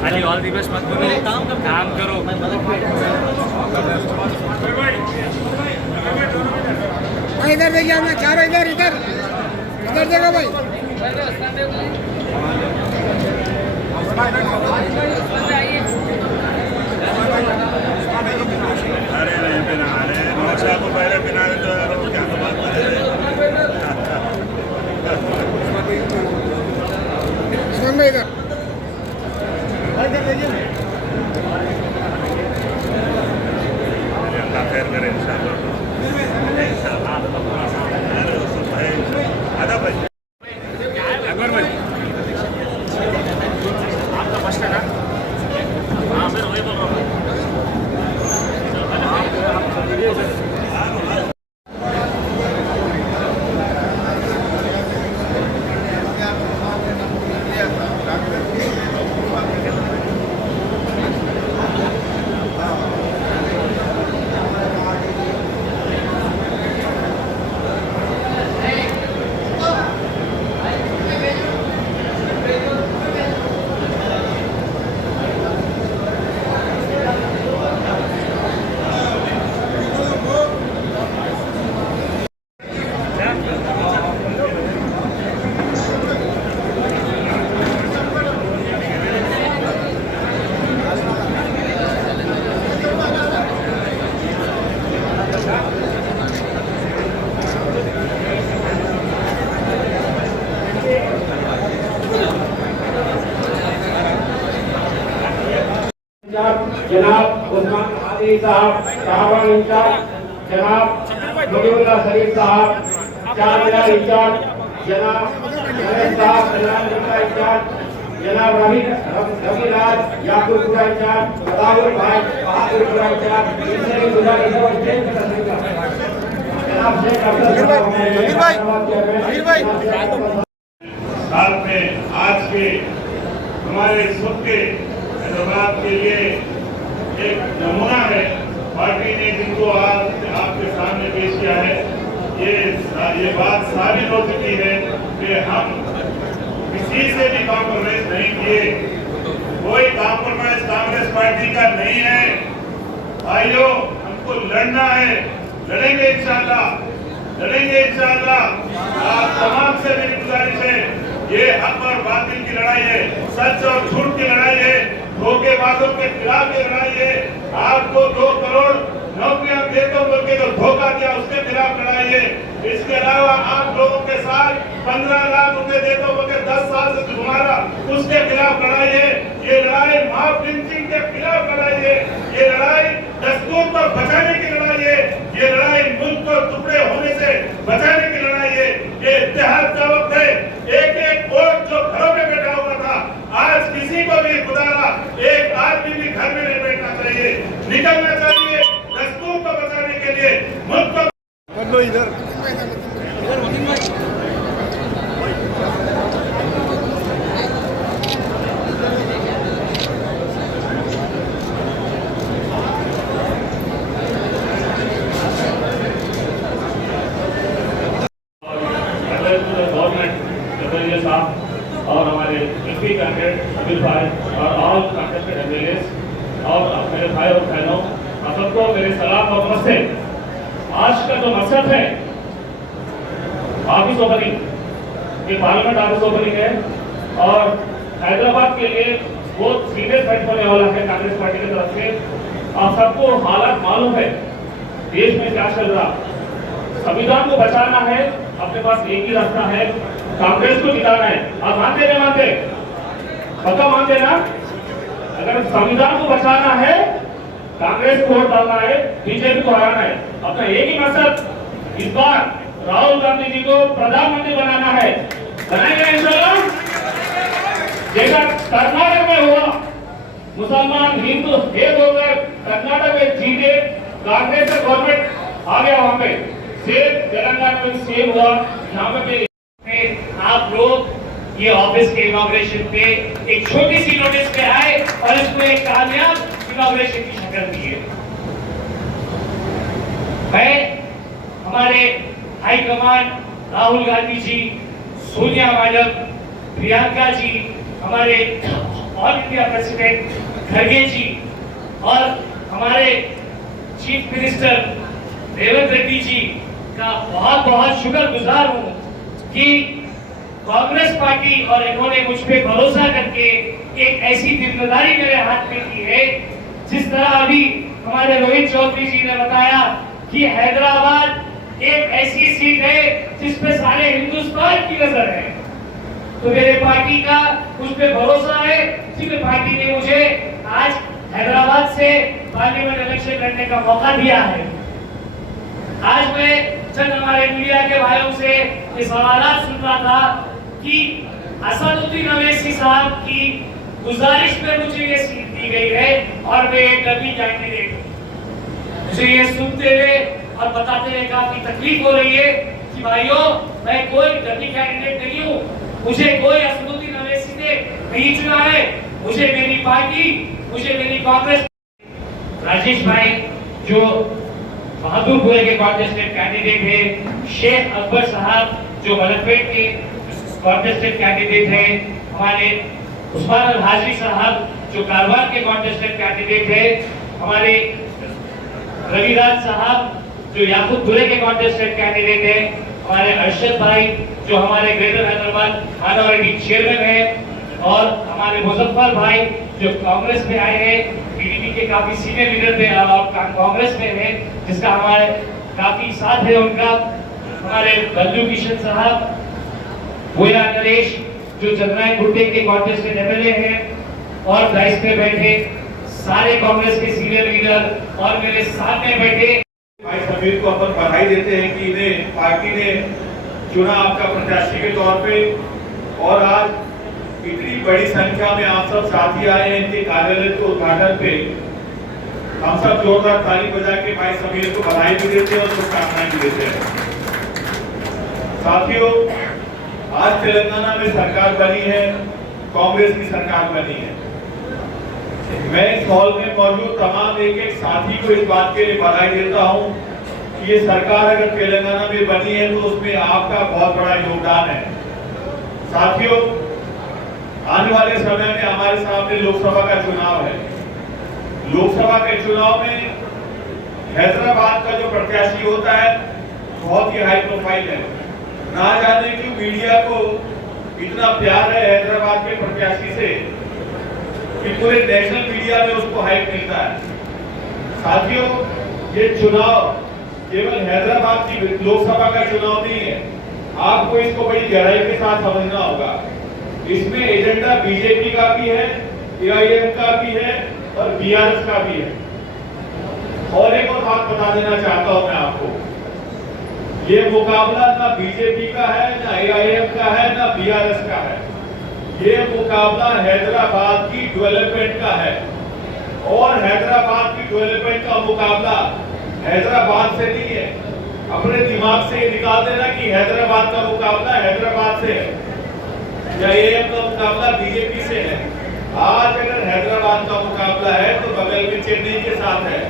खाली all the best मत बोलो, काम करो। इधर देखिए, हमने चारों इधर इधर इधर देखो भाई। अरे नहीं बिना अरे नौशा को पहले बिना तो यार क्या बात कर रहे हैं। इधर अल्लाह खैर करे इंशाल्लाह। अदब भाई अकबर भाई आपका फर्स्ट है ना? हाँ सर वही बोल रहा हूँ। जनाब उस्मान आदिल साहब शाहबान इंचार्ज, जनाब नबीउल्लाह शरीफ साहब चारमीनार इंचार्ज, जनाब नरेश साहब कल्याणपुरा इंचार्ज, जनाब रविराज याकूबपुरा इंचार्ज, बदाऊर भाई बहादुरपुरा इंचार्ज, इनसे गुजार जनाब शेख अब्दुल साथ में आज के हमारे सबके इंतजाम के लिए एक नमूना है पार्टी ने जिनको आज आपके सामने पेश किया है। ये बात साबित हो चुकी है कि हम किसी से भी कॉम्प्रोमाइज नहीं किए। कोई कॉम्प्रोमाइज कांग्रेस पार्टी का नहीं है। भाइयों, हमको लड़ना है, लड़ेंगे इंशाल्लाह, लड़ेंगे इंशाल्लाह। आप तमाम से मेरी गुजारिश है, ये हक और बातिल की लड़ाई है, सच और झूठ की लड़ाई है, धोखेबाजों के खिलाफ की लड़ाई है। आपको 2 करोड़ नौकरियां देते बोल के जो धोखा दिया उसके खिलाफ लड़ाई है। इसके अलावा आप लोगों के साथ 15 लाख रुपए देते बोल के 10 साल से तुम्हारा उसके खिलाफ लड़ाई है। ये लड़ाई मॉब लिंचिंग के खिलाफ लड़ाई है। ये लड़ाई दस्तूर को बचाने की लड़ाई है। ये लड़ाई मुल्क को टुकड़े होने से बचाने की लड़ाई है। ये इत्तेहाद का वक्त है। एक एक वोट जो घरों में बैठा हुआ था, आज किसी को भी खुदारा एक आदमी भी घर में नहीं बैठना चाहिए, निकलना चाहिए दस्तूर को बचाने के लिए, मुल्क को। इधर और हमारे एमपी कैंडिडेट अमित भाई और ऑल कंटेस्टेड एमएलएस और मेरे भाई और बहनों, आप सबको मेरे सलाम और नमस्ते। आज का जो मकसद है ऑफिस ओपनिंग, ये पार्लियामेंट ऑफिस ओपनिंग है और हैदराबाद के लिए बहुत सीरियस फाइट होने वाला है कांग्रेस पार्टी की तरफ से। आप सबको हालात मालूम है, देश में क्या चल रहा। संविधान को बचाना है, अपने पास एक ही रास्ता है, कांग्रेस को जिताना है। आप मानते नहीं मानते? पक्का मानते ना? अगर संविधान को बचाना है, कांग्रेस को वोट डालना है, बीजेपी को हराना है। अपना एक ही मकसद, इस बार राहुल गांधी जी को प्रधानमंत्री बनाना है। बनाएंगे इंशाल्लाह। जैसा कर्नाटक में हुआ, मुसलमान हिंदू एक होकर कर्नाटक में जीते, कांग्रेस का गवर्नमेंट आ गया वहां पे। सेम तेलंगाना में सेम हुआ। यहाँ पे आप लोग ये ऑफिस के इनॉग्रेशन पे एक छोटी सी नोटिस पे आए और इसको एक कामयाब इनॉग्रेशन की शक्ल दी है। मैं हमारे हाईकमान राहुल गांधी जी, सोनिया मैडम, प्रियंका जी, हमारे ऑल इंडिया प्रेसिडेंट खड़गे जी और हमारे चीफ मिनिस्टर रेवंत रेड्डी जी का बहुत बहुत शुक्रगुजार हूँ कि कांग्रेस पार्टी और इन्होंने मुझ पे भरोसा करके एक ऐसी जिम्मेदारी मेरे हाथ में की है। जिस तरह अभी हमारे रोहित चौधरी जी ने बताया कि हैदराबाद एक ऐसी सीट है जिसपे सारे हिंदुस्तान की नजर है, तो मेरे पार्टी का उस पे भरोसा है, इसीलिए पार्टी ने मुझे आज हैदराबाद से पार्लियामेंट इलेक्शन लड़ने का मौका दिया है। आज मैं चंद हमारे मीडिया के भाइयों से ये सवाल सुन रहा था कि असदुद्दीन अवैसी साहब की गुजारिश पे मुझे ये सीट दी गई है और मैं एक डमी कैंडिडेट हूँ। मुझे ये सुनते हुए और बताते हुए काफी तकलीफ हो रही है कि भाइयों, मैं कोई डमी कैंडिडेट नहीं हूँ, मुझे कोई असदुद्दीन अवैसी ने नहीं चुना है, मुझे मेरी पार्टी, मुझे मेरी कांग्रेस। राजेश भाई जो बहादुरपुर के कॉन्टेस्टेड कैंडिडेट है, शेख अकबर साहब जो मलकपेट के कॉन्टेस्टेड कैंडिडेट है, हमारे उस्मान अल हाजी साहब जो कारवार के कॉन्टेस्टेड कैंडिडेट है, हमारे रविराज साहब जो याकुतपुरे के कॉन्टेस्टेड कैंडिडेट है, हमारे अरशद भाई जो हमारे ग्रेटर हैदराबाद माइनॉरिटी चेयरमैन है और हमारे मुजफ्फर भाई जो कांग्रेस में आए हैं, पीडीपी के काफी सीनियर लीडर थे और कांग्रेस में है, जिसका हमारे काफी साथ है उनका, हमारे बल्लू किशन साहब, बोया नरेश जो जननायक गुट्टे के कॉन्टेस्टेड एमएलए हैं और डाइस पे बैठे सारे कांग्रेस के सीनियर लीडर और मेरे सामने बैठे भाई समीर को अपन बधाई देते हैं कि इन्हें पार्टी ने चुना आपका प्रत्याशी के तौर पे और आज इतनी बड़ी संख्या में आप सब साथी आए हैं इनके कार्यालय के उद्घाटन पे। हम सब जोरदार ताली बजा के भाई समीर को बधाई भी देते हैं और शुभकामनाएं भी देते हैं। साथियों, आज तेलंगाना में सरकार बनी है, कांग्रेस की सरकार बनी है। मैं इस हॉल में मौजूद तमाम एक एक साथी को इस बात के लिए बधाई देता हूं कि ये सरकार अगर तेलंगाना में बनी है तो उसमें आपका बहुत बड़ा योगदान है। साथियों, आने वाले समय में हमारे सामने लोकसभा का चुनाव है। लोकसभा के चुनाव में हैदराबाद का जो प्रत्याशी होता है बहुत ही हाई प्रोफाइल है। ना जाने क्यों मीडिया को इतना प्यार है हैदराबाद के प्रत्याशी से कि पूरे नेशनल मीडिया में उसको हाइप मिलता है। साथियों, ये चुनाव केवल हैदराबाद की लोकसभा का चुनाव नहीं है, आपको इसको बड़ी गहराई के साथ समझना होगा। इसमें एजेंडा बीजेपी का भी है, एआईएम का भी है और बीआरएस का भी है। और एक और बात बता देना चाहता हूं मैं आपको, ये मुकाबला ना बीजेपी का है, ना एआईएम का है, ना बीआरएस का है। ये मुकाबला हैदराबाद की डेवलपमेंट का है और हैदराबाद की डेवलपमेंट का मुकाबला हैदराबाद से नहीं है। अपने दिमाग से ये निकाल देना कि हैदराबाद का मुकाबला हैदराबाद से है या एआईएम का मुकाबला बीजेपी से है। आज अगर हैदराबाद का मुकाबला है तो बगल में चेन्नई के साथ है,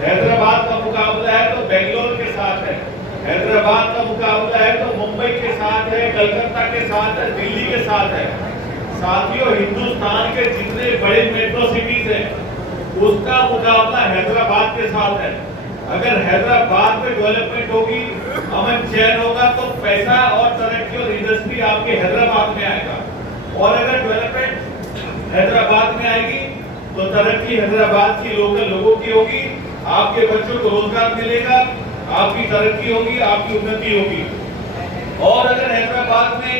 हैदराबाद का मुकाबला है तो बेंगलोर के साथ है, हैदराबाद का मुकाबला है तो मुंबई के साथ है, कलकत्ता के साथ है, दिल्ली के साथ है। साथियों, हिंदुस्तान के जितने बड़े मेट्रो सिटीज हैं उसका मुकाबला हैदराबाद के साथ है। अगर हैदराबाद में डेवलपमेंट होगी, अमन चैन होगा तो पैसा और तरक्की और इंडस्ट्री आपके हैदराबाद में आएगा। और अगर डेवलपमेंट हैदराबाद में आएगी तो तरक्की हैदराबाद की लोकल लोगों की होगी, आपके बच्चों को रोजगार मिलेगा, आपकी तरक्की होगी, आपकी उन्नति होगी। और अगर हैदराबाद में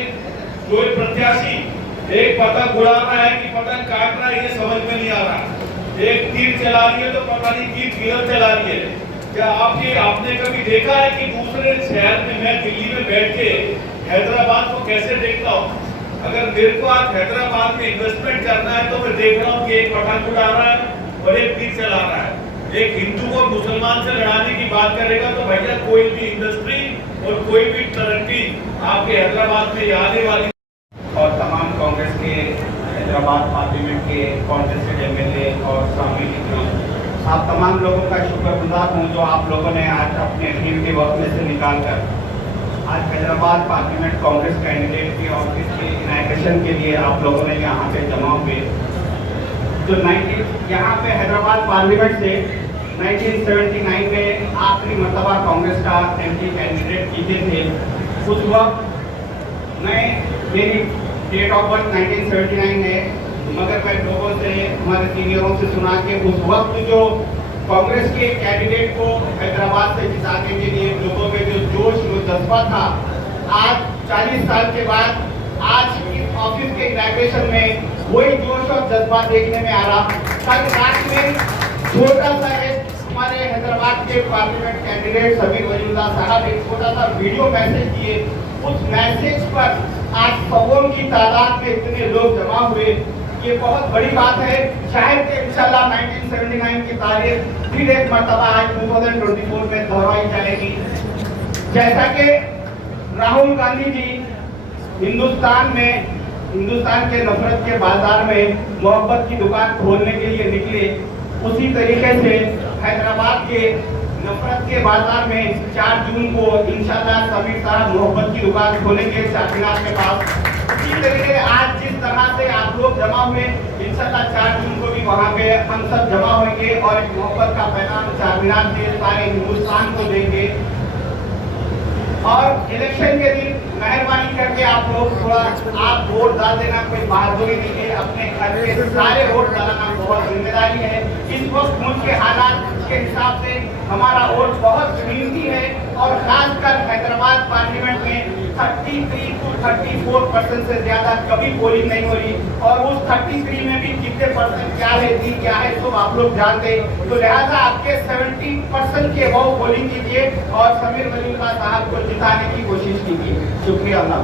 कोई प्रत्याशी एक पतंग उड़ा रहा है कि पतंग काट रहा है, ये समझ में नहीं आ रहा। एक तीर चला रही है तो पता नहीं की किधर चला रही है। क्या आपने कभी देखा है कि दूसरे शहर में, मैं दिल्ली में बैठ के हैदराबाद को कैसे देखता हूँ? अगर मेरे को आज हैदराबाद में इन्वेस्टमेंट करना है तो मैं देख रहा हूँ कि एक पतंग उड़ा रहा है और एक तीर चला रहा है। एक हिंदू को मुसलमान से लड़ाने की बात करेगा तो भैया कोई भी इंडस्ट्री और कोई भी तरक्की आपके हैदराबाद में आने वाली। और तमाम कांग्रेस के हैदराबाद पार्लियामेंट के कॉन्टेस्टेड एमएलए और शामिल आप तमाम लोगों का शुक्रगुजार हूं जो आप लोगों ने आज अपने कीमती वक्त में से निकालकर आज हैदराबाद पार्लियामेंट कांग्रेस कैंडिडेट के ऑफिस के इनॉग्रेशन के लिए आप लोगों ने यहाँ पे जमा हुए। जो यहाँ पे हैदराबाद पार्लियामेंट से 1979 में आखिरी मरतबा कांग्रेस का एमपी कैंडिडेट जीते थे, उस वक्त मेरी डेट ऑफ बर्थ 1979 है, मगर मैं लोगों से, हमारे सीनियरों से सुना के उस वक्त जो कांग्रेस के कैंडिडेट को हैदराबाद से जिताने के लिए लोगों में जो जोश, जो जज्बा था, आज 40 साल के बाद आज इस ऑफिस के इनॉग्रेशन में वही जोश और जज्बा देखने में आ रहा। कल रात में छोटा सा हमारे हैदराबाद के पार्लियामेंट कैंडिडेट समीर वलीउल्लाह साहब एक छोटा सा वीडियो मैसेज दिए। उस मैसेज पर आज सौों की तादाद में इतने लोग जमा हुए, ये बहुत बड़ी बात है। शायद कि इंशाल्लाह 1979 की तारीख फिर एक मरतबा आज 2024 में दोहराई जाएगी। जैसा कि राहुल गांधी जी हिंदुस्तान के नफरत के बाजार में मोहब्बत की दुकान खोलने के लिए निकले, उसी तरीके से हैदराबाद के नफरत के बाजार में 4 जून को इंशाल्लाह समीर साहब मोहब्बत की दुकान खोलेंगे चारमीनार के पास। इसी तरीके आज जिस तरह से आप लोग जमा हुए, इंशाल्लाह 4 जून को भी वहाँ पे हम सब जमा होंगे और एक मोहब्बत का पैगाम चारमीनार से सारे हिंदुस्तान को देंगे। और इलेक्शन के दिन मेहरबानी करके आप लोग थोड़ा आप वोट डाल देना, कोई बहादुरी नहीं है, अपने घर के सारे वोट डालना बहुत जिम्मेदारी है। इस वक्त मुल्क के हालात के हिसाब से हमारा वोट बहुत कीमती है और खासकर हैदराबाद पार्लियामेंट में 33 to 34% से ज्यादा कभी पोलिंग नहीं हो रही, और उस 33 में भी कितने परसेंट क्या रहती क्या है तो आप लोग जानते। तो लिहाजा आपके 70% के वो पोलिंग कीजिए और समीर वलीउल्लाह साहब को जिताने की कोशिश कीजिए। शुक्रिया। अल्लाह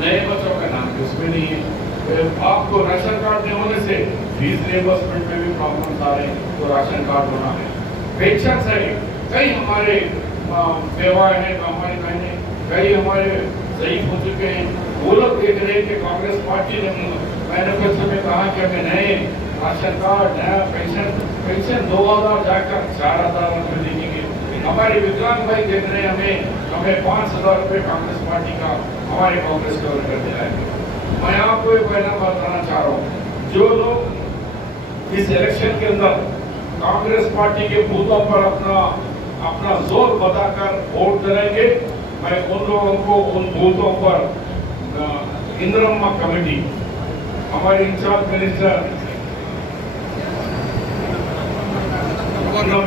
नए बच्चों का नाम उसमें नहीं है। आपको राशन कार्ड नहीं होने से फीस रिएंबर्समेंट में भी प्रॉब्लम आ रहे हैं, तो राशन कार्ड होना है। पेंशन से कई हमारे सेवाएं हैं, हमारी बहनें कई हमारे शहीद हो चुके हैं, वो लोग देख रहे हैं कि कांग्रेस पार्टी ने मैनिफेस्टो में कहा कि हमें नए राशन कार्ड, नया पेंशन 2000 जाकर 4000 रुपये देंगे। हमारे विकलांग भाई देख रहे हैं हमें 5000 रुपये कांग्रेस पार्टी का हमारे कांग्रेस गवर्नर दिलाएंगे। मैं आपको एक पहला बताना चाह रहा हूँ, जो लोग इस इलेक्शन के अंदर कांग्रेस पार्टी के बूथों पर अपना जोर बताकर वोट करेंगे, मैं उन लोगों को उन बूथों पर इंदिरम्मा कमेटी, हमारे इंचार्ज मिनिस्टर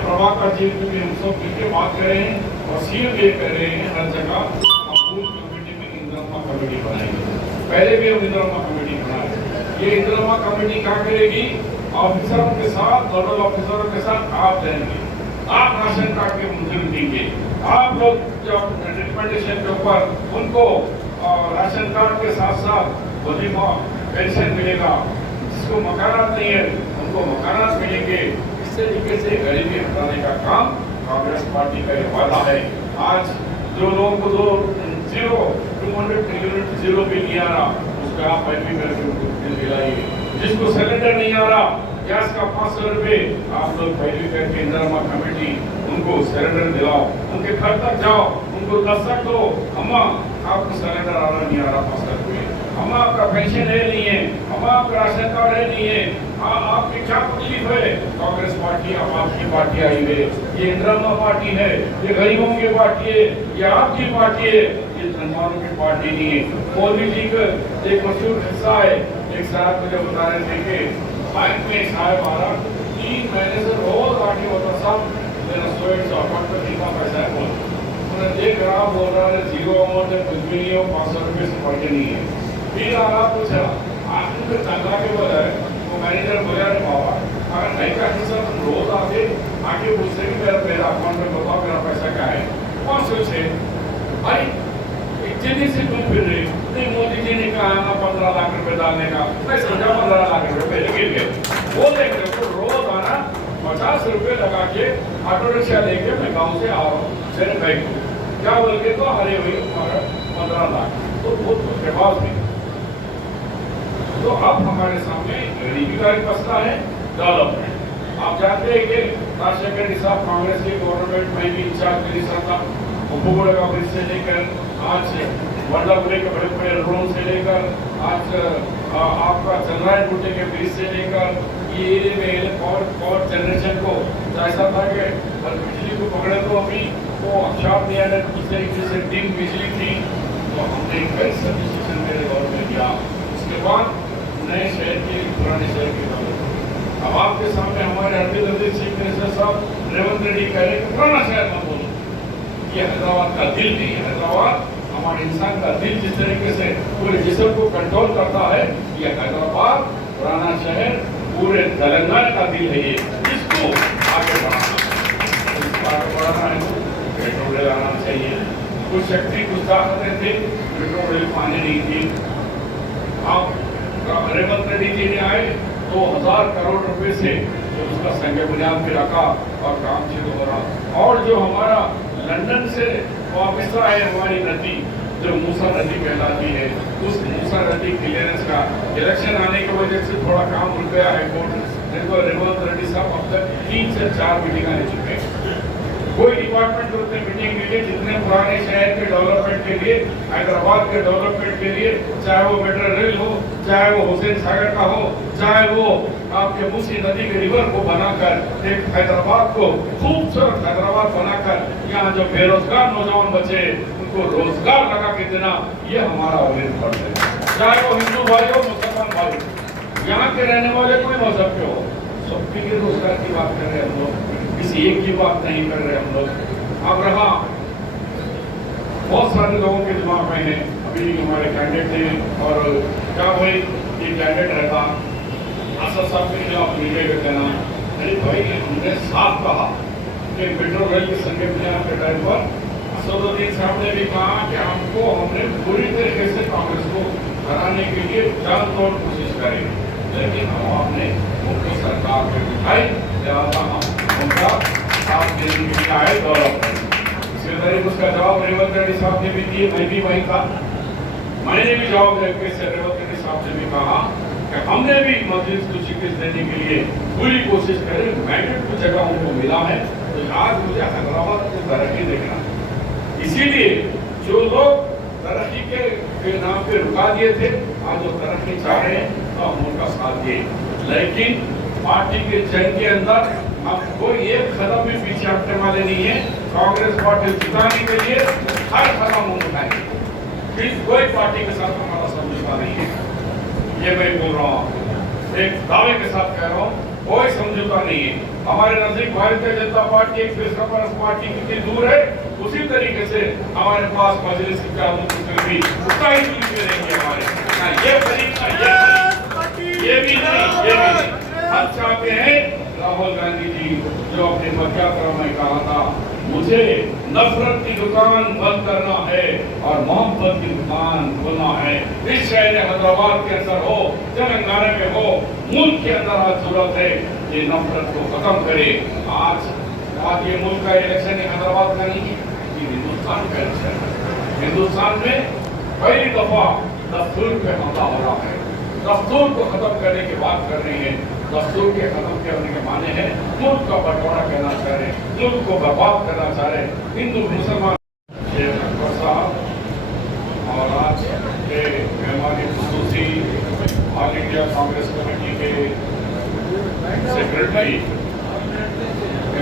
प्रभाकर जी भी हम सब मिलकर बात कर रहे हैं और सीएम ये कर रहे हैं हर जगह हम बूथ कमेटी में इंदिरम्मा कमेटी बनाएंगे। पहले भी हम इंदिरम्मा कमेटी बनाए। ये इंदिरम्मा कमेटी क्या करेगी, ऑफिसरों के साथ, नोडल ऑफिसरों के साथ आप रहेंगे, आप राशन कार्ड के मंजूरी देंगे, आप लोग जब रिकमेंडेशन के ऊपर उनको राशन कार्ड के साथ साथ वजीफा पेंशन मिलेगा, जिसको मकानात नहीं है उनको मकानात मिलेंगे। इस तरीके से गरीबी हटाने का काम कांग्रेस पार्टी का वादा है। आज जो लोगों को 200 यूनिट जीरो बिल नहीं आ रहा, उसका आप पैरवी करके उनको बिल दिलाइए। जिसको सिलेंडर नहीं आ रहा, गैस का 500 रुपये, आप लोग पैरवी करके इंदिरम्मा कमेटी उनको सिलेंडर दिलाओ, उनके घर तक जाओ, उनको दस्तक दो, अम्मा आपको सिलेंडर आ रहा नहीं आ रहा 500 रुपये, अम्मा आपका पेंशन है नहीं है, अम्मा आपका राशन कार्ड है नहीं है, आपकी क्या तकलीफ है। कांग्रेस पार्टी अब आपकी पार्टी आई है, ये इंदिरम्मा पार्टी है, ये गरीबों की पार्टी है, ये आपकी पार्टी है, ये धनवानों की पार्टी नहीं है। मोदी जी का एक मशहूर हिस्सा है, एक साहब मुझे बता रहे थे कि बैंक में साहब आ रहा 3 महीने से रोज आके होता साहब मेरा स्टूडेंट अकाउंट पर कितना पैसा है, उन्हें देख रहा बोल रहा है जीरो अमाउंट है, कुछ भी नहीं हो, 500 रुपये से बढ़ के नहीं है। फिर आ रहा पूछा आखिर में चंदा के बजाय वो मैनेजर बोला रे बाबा अगर नहीं का हिस्सा तुम रोज आके पूछते कि मेरा अकाउंट में बताओ मेरा पैसा क्या है, 500 से भाई इतनी से तुम फिर रहे नहीं। मोदी जी ने कहा ना 15 लाख रुपए डालने का, मैं समझा 15 लाख रुपए पहले गिर गए। वो देख रहे तो रोज आना 50 रुपए लगा के ऑटो रिक्शा लेके मैं गाँव से आ रहा हूँ मेरे बैंक को, क्या बोल के तो अरे भाई तुम्हारा 15 लाख तो बहुत धोखेबाज नहीं। तो अब हमारे सामने गरीबी का एक मसला है, डेवलपमेंट आप जानते हैं कि राजशेखर रेड्डी साहब कांग्रेस की गवर्नमेंट में भी इंचार्ज मिनिस्टर था, उपगुड़ का ब्रिज से लेकर आज वंडापुरे के बड़े बड़े रोड से लेकर आज आपका चंद्रायन गुट्टे के ब्रिज से लेकर ये एरिया में पावर जनरेशन को ऐसा था कि बिजली को पकड़े तो अभी वो अक्षाप दिया है, उस तरीके से डिम बिजली थी, तो हमने कैसा डिसीजन मेरे दौर में लिया। उसके बाद नए शहर के पुराने शहर की दौर। अब आपके सामने हमारे हरदीप चीफ मिनिस्टर साहब रेवंत रेड्डी कह रहे हैं पुराना शहर मत बोलो, ये हैदराबाद का दिल नहीं है। हैदराबाद हमारे इंसान का दिल जिस तरीके से पूरे जिस्म को कंट्रोल करता है, ये हैदराबाद पुराना शहर पूरे तेलंगाना का दिल है। ये इसको आगे बढ़ाना है, पेट्रोल रेल आना चाहिए। कुछ शक्ति कुछ ताकतें थी, पेट्रोल रेल पाने नहीं थी। आप रेवंत रेड्डी जी ने आए 2000 करोड़ रुपए से जो उसका संज्ञा बुनियाद पे रखा और काम शुरू हो रहा। और जो हमारा लंदन से वापस आए हमारी नदी जो मूसा नदी कहलाती है, उस मूसा नदी क्लियरेंस का इलेक्शन आने की वजह से थोड़ा काम रुक गया है कोर्ट। देखो रेवंत रेड्डी साहब अब तक 3 से 4 मीटिंग ले चुके हैं, कोई डिपार्टमेंट उतने मीटिंग के लिए जितने पुराने शहर के डेवलपमेंट के लिए, हैदराबाद के डेवलपमेंट के लिए, चाहे वो मेट्रो रेल हो, चाहे वो हुसैन सागर का हो, चाहे वो आपके मूसी नदी के रिवर को बनाकर एक हैदराबाद को खूबसूरत हैदराबाद बनाकर यहाँ जो बेरोजगार नौजवान बचे उनको रोजगार लगा के देना, ये हमारा अवैध फर्ज है। चाहे वो हिंदू भाई हो, मुसलमान भाई हो, यहाँ के रहने वाले कोई मजहब के हो, सबके लिए रोजगार की बात कर रहे हैं हम लोग, किसी एक की बात नहीं कर रहे हम लोग। अब रहा बहुत सारे लोगों के दिमाग में है, अभी हमारे कैंडिडेट थे और क्या भाई ये कैंडिडेट रहता असद साहब के खिलाफ मीडिया देना। अरे भाई हमने साफ कहा कि पेट्रोल रेल के संज्ञा बुनियाद के टाइम पर असदुद्दीन साहब ने भी कहा कि हमने पूरी तरीके से कांग्रेस को हराने के लिए जान तोड़ कोशिश करी, लेकिन हम आपने उनको सरकार में बिठाई, लिहाजा हम उनका साथ देने के लिए आए दौरा पर। इसी तरह उसका जवाब रेवंत रेड्डी साहब ने भी दिए, मैं भी वही था, मैंने भी जवाब देकर रेवंत रेड्डी साहब ने भी कहा कि हमने भी मस्जिद को शिकस्त देने के लिए पूरी कोशिश करी, मैंडेट कुछ जगह उनको मिला है, तो आज मुझे हैदराबाद को तरक्की देखना है। इसीलिए जो लोग तरक्की के नाम पे रुका दिए थे, आज वो तरक्की चाह रहे हैं तो हम उनका साथ दिए, लेकिन पार्टी के जंग के अंदर अब कोई एक कदम भी पीछे हटने वाले नहीं है। कांग्रेस पार्टी जिताने के लिए हर कदम हम उठाएंगे, फिर कोई पार्टी के साथ हमारा समझौता नहीं है, ये मैं बोल रहा हूँ, एक दावे के साथ कह रहा हूँ, कोई समझौता नहीं है। हमारे नजदीक भारतीय जनता पार्टी एक फिरका परस्त पार्टी कितनी दूर है, उसी तरीके से हमारे पास मजलिस की क़यादत भी उतना ही दूरी पे रहेंगे हमारे, ना ये फरीक ना ये भी नहीं। हम चाहते हैं राहुल गांधी जी जो अपने पदयात्रा में कहा था, मुझे नफरत की दुकान बंद करना है और मोहब्बत की दुकान खोलना है। इस शहर हैदराबाद के अंदर हो, तेलंगाना में हो, मुल्क के अंदर आज जरूरत है ये नफरत को खत्म करे। आज ये मुल्क का इलेक्शन हैदराबाद का नहीं है, ये हिंदुस्तान का इलेक्शन है। हिंदुस्तान में पहली दफा दस्तूर पे हमला हो रहा है, दस्तूर को खत्म करने की बात कर रही है। दस्तूर के खत्म करने के माने हैं मुल्क का बंटवारा करना चाह रहे, मुल्क को बर्बाद करना चाह रहे हिंदू मुसलमान। और आज के मेहमान खुसूसी ऑल इंडिया कांग्रेस कमेटी के सेक्रेटरी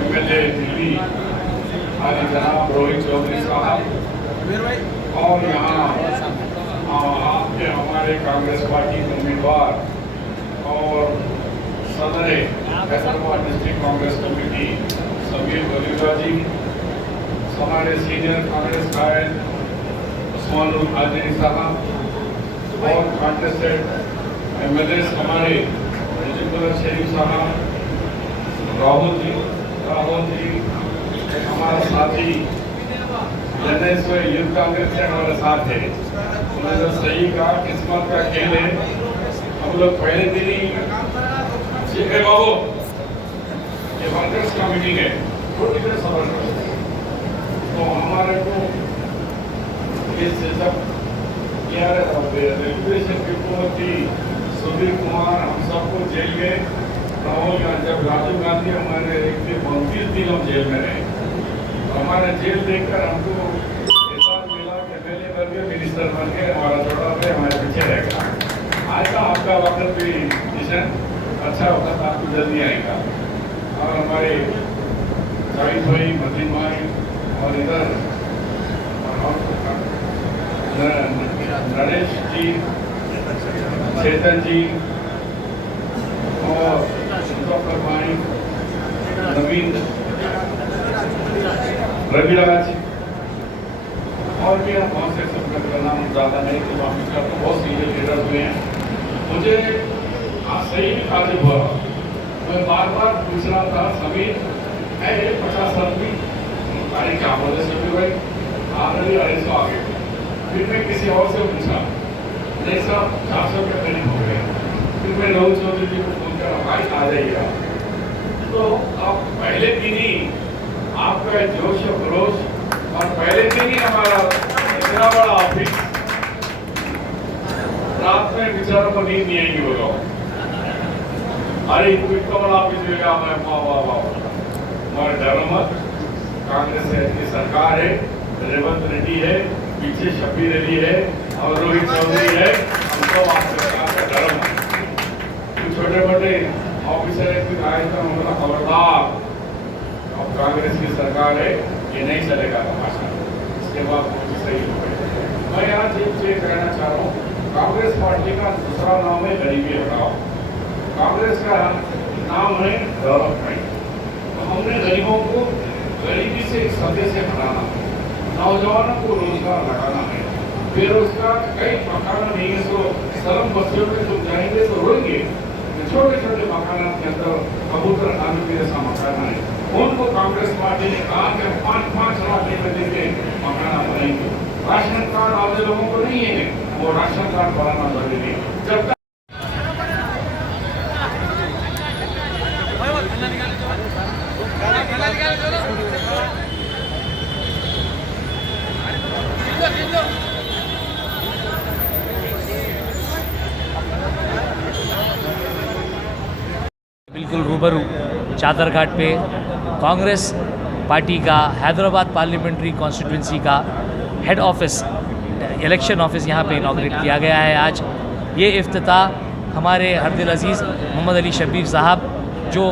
MLA दिल्ली आदि जनाब रोहित चौधरी साहब और यहाँ आपके हमारे कांग्रेस पार्टी के उम्मीदवार और सदर हैदराबाद डिस्ट्रिक्ट कांग्रेस कमेटी समीर वलीदा जी, हमारे सीनियर कांग्रेस कायद उस्मानुल हाजिरी साहब और कांटेस्टेड MLA हमारे मुजीबुर शरीफ साहब, राहुल जी हमारा साथी NSY यूथ कांग्रेस से हमारे साथ है। उन्होंने तो सही कहा, किस्मत का खेल है, हम लोग पहले दिन ही बाबू ये वर्कर्स का मीटिंग है, थोड़ी देर सबर करो, तो हमारे को इस जब रेगुलेशन की हुकूमत थी, सुधीर कुमार हम सबको जेल गए, राहुल गांधी, जब राजीव गांधी हमारे 29 दिन हम जेल में रहे, तो हमारे जेल देखकर हमको एहसास मिला कि एमएलए बन गए, मिनिस्टर बन गए, हमारा थोड़ा पे हमारे पीछे रह गया। आज का आपका वक्त भी मिशन अच्छा वक्त आपको जल्दी आएगा। और हमारे साहिब भाई, मदीन भाई और इधर नरेश जी, चेतन जी और डॉक्टर भाई, नवीन, रविराज और भी हम बहुत से सबका नाम ज़्यादा नहीं तो वापिस करते, बहुत सीनियर लीडर हुए हैं। मुझे आज सही भी ताजुब हुआ, मैं बार बार पूछ रहा था समीर 50 साल की तारीख क्या बोले सभी भाई ऑलरेडी 250 आ गए। फिर मैं किसी और से पूछा, नहीं साहब 400 के करीब हो गए। फिर मैं राहुल चौधरी जी को फोन कर भाई आ जाइएगा। तो अब पहले दिन ही आपका जोश और खरोश और पहले दिन ही हमारा इतना बड़ा ऑफिस, रात में बेचारों को नींद नहीं आएगी बोलो, अरे इतना बड़ा ऑफिस होगा। मैं हमारे डरो मत, कांग्रेस की सरकार है, रेवंत रेड्डी है, पीछे शब्बीर अली है और रोहित चौधरी है, हमको आपके सरकार का डरो मत। छोटे मोटे ऑफिसर आए तो हमारा खबरदार, अब कांग्रेस की सरकार है, ये नहीं चलेगा तमाशा। इसके बाद सही हो गए। मैं आज ये कहना चाह रहा हूँ, कांग्रेस पार्टी का दूसरा नाम है गरीबी हटाओ, कांग्रेस का नाम है डेवलपमेंट। तो हमने गरीबों को गरीबी से सदे से हटाना है, नौजवानों को रोजगार लगाना है, बेरोजगार कई मकान नहीं है तो शर्म बस्तियों में तुम जाएंगे तो रोएंगे। छोटे छोटे मकान के अंदर कबूतर खाने के जैसा मकान है, उनको कांग्रेस पार्टी ने कहा कि 5-5 लाख रुपए देके मकान बनाएंगे। राशन कार्ड वाले लोगों को नहीं है, वो राशन कार्ड बनाना जरूरी है। जब तक बिल्कुल रूबरू चादरघाट पे कांग्रेस पार्टी का हैदराबाद पार्लियामेंट्री कॉन्स्टिट्यूंसी का हेड ऑफिस, इलेक्शन ऑफिस यहाँ पे इनॉग्रेट किया गया है। आज ये इफ्तिताह हमारे हरदिल अजीज़ मोहम्मद अली शब्बीर साहब जो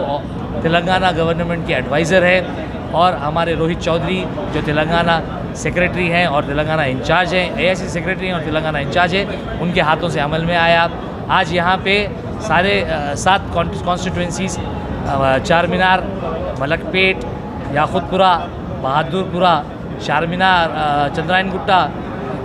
तेलंगाना गवर्नमेंट के एडवाइज़र हैं और हमारे रोहित चौधरी जो तेलंगाना सेक्रेटरी हैं और तेलंगाना इंचार्ज हैं, AIC सेक्रेटरी हैं और तेलंगाना इंचार्ज हैं, उनके हाथों से अमल में आया। आज यहाँ पे सारे 7 कॉन्स्टिट्यूंसीज़ चार मीनार, मलकपेट, याकुतपुरा, बहादुरपुरा, चारमीनार, चंद्रायन गुट्टा,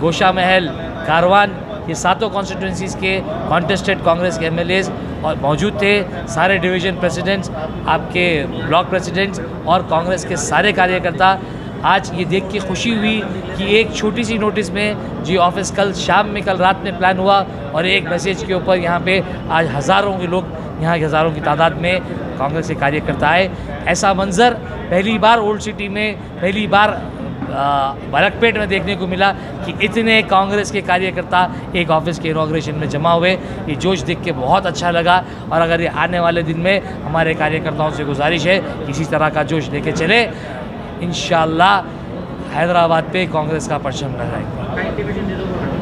गोशा महल, कारवान, ये 7 कॉन्स्टिट्यूंसीज़ के कॉन्टेस्टेड कांग्रेस के MLAs और मौजूद थे। सारे डिवीज़न प्रेसिडेंट्स, आपके ब्लॉक प्रेसिडेंट्स और कांग्रेस के सारे कार्यकर्ता। आज ये देख के खुशी हुई कि एक छोटी सी नोटिस में जी ऑफिस कल शाम में, कल रात में प्लान हुआ और एक मैसेज के ऊपर यहाँ पे आज हज़ारों के लोग, यहाँ के हज़ारों की तादाद में कांग्रेस के कार्यकर्ता आए। ऐसा मंज़र पहली बार ओल्ड सिटी में, पहली बार मलकपेट में देखने को मिला कि इतने कांग्रेस के कार्यकर्ता एक ऑफिस के इनॉग्रेशन में जमा हुए। ये जोश देख के बहुत अच्छा लगा और अगर ये आने वाले दिन में हमारे कार्यकर्ताओं से गुजारिश है इसी तरह का जोश लेके चले, इंशाअल्लाह हैदराबाद पे कांग्रेस का परचम लहराएंगे।